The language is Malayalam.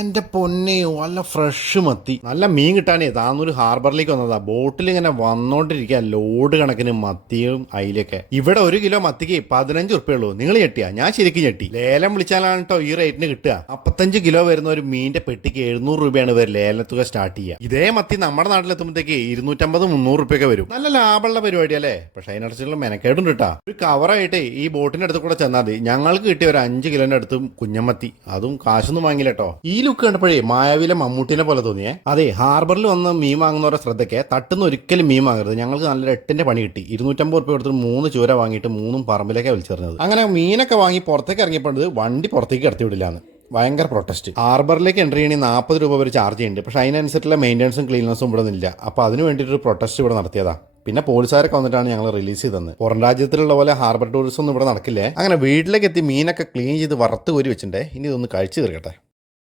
എന്റെ പൊന്നെയോ നല്ല ഫ്രഷ് മത്തി, നല്ല മീൻ കിട്ടാനേ താന്നൊരു ഹാർബറിലേക്ക് വന്നതാ. ബോട്ടിൽ ഇങ്ങനെ വന്നോണ്ടിരിക്കുക ലോഡ് കണക്കിന് മത്തിയും അയിലൊക്കെ. ഇവിടെ 1 കിലോ മത്തിക്ക് 15 ഉറുപ്പയുള്ളൂ. നിങ്ങൾ ഞെട്ടിയാ? ഞാൻ ശരിക്കും ഞെട്ടി. ലേലം വിളിച്ചാലാണ് കേട്ടോ ഈ റേറ്റിന് കിട്ടുക. 55 കിലോ വരുന്ന ഒരു മീനിന്റെ പെട്ടിക്ക് 700 രൂപയാണ് ഇവർ ലേലത്തുക സ്റ്റാർട്ട് ചെയ്യുക. ഇതേ മത്തി നമ്മുടെ നാട്ടിലെത്തുമ്പോഴത്തേക്ക് 250-300 റുപ്യൊക്കെ വരും. നല്ല ലാഭമുള്ള പരിപാടി അല്ലേ? പക്ഷെ അതിനടുത്തുള്ള മെനക്കേടും കിട്ടാ. ഒരു കവറായിട്ട് ഈ ബോട്ടിന്റെ അടുത്ത് കൂടെ ചെന്നാൽ മതി. ഞങ്ങൾക്ക് കിട്ടിയ ഒരു 5 കിലോന്റെ അടുത്ത് കുഞ്ഞമത്തി, അതും കാശൊന്നും വാങ്ങില്ല കേട്ടോ. ഈ ലുക്ക് കണ്ടപ്പോഴേ മായാവിലെ മമ്മൂട്ടിനെ പോലെ തോന്നിയേ. അതെ, ഹാർബറിൽ വന്ന് മീൻ വാങ്ങുന്നവരുടെ ശ്രദ്ധയ്ക്ക് തട്ടുന്ന ഒരിക്കലും മീൻ വാങ്ങരുത്. ഞങ്ങൾക്ക് നല്ലൊരു 8ന്റെ പണി കിട്ടി. 250 രൂപ കൊടുത്ത് 3 ചൂര വാങ്ങിയിട്ട് 3 പറമ്പിലേക്കാണ് വലിച്ചെറിഞ്ഞത്. അങ്ങനെ മീനൊക്കെ വാങ്ങി പുറത്തേക്ക് ഇറങ്ങിയപ്പോൾ വണ്ടി പുറത്തേക്ക് ഇറത്തി വിടില്ലാന്ന് ഭയങ്കര പ്രൊട്ടസ്റ്റ്. ഹാർബറിലേക്ക് എൻട്രി ചെയ്യണമെങ്കിൽ 40 രൂപ വരെ ചാർജ് ചെയ്യുന്നുണ്ട്. പക്ഷേ അതിനനുസരിച്ചുള്ള മെയിൻ്റനൻസും ക്ലീനൻസും ഇവിടെ നിന്നില്ല. അപ്പോൾ അതിന് വേണ്ടിയിട്ടൊരു പ്രൊട്ടസ്റ്റ് ഇവിടെ നടത്തിയതാ. പിന്നെ പോലീസുകാരൊക്കെ വന്നിട്ടാണ് ഞങ്ങൾ റിലീസ് ചെയ്തത്. പുറം രാജ്യത്തിലുള്ള പോലെ ഹാർബർ ടൂറിസം ഒന്നും ഇവിടെ നടക്കില്ലേ. അങ്ങനെ വീട്ടിലേക്ക് എത്തി മീനൊക്കെ ക്ലീൻ ചെയ്ത് വറുത്ത് കോരി വെച്ചിട്ടുണ്ടേ. ഇനി ഇതൊന്ന് കഴിച്ചു തീർക്കട്ടെ.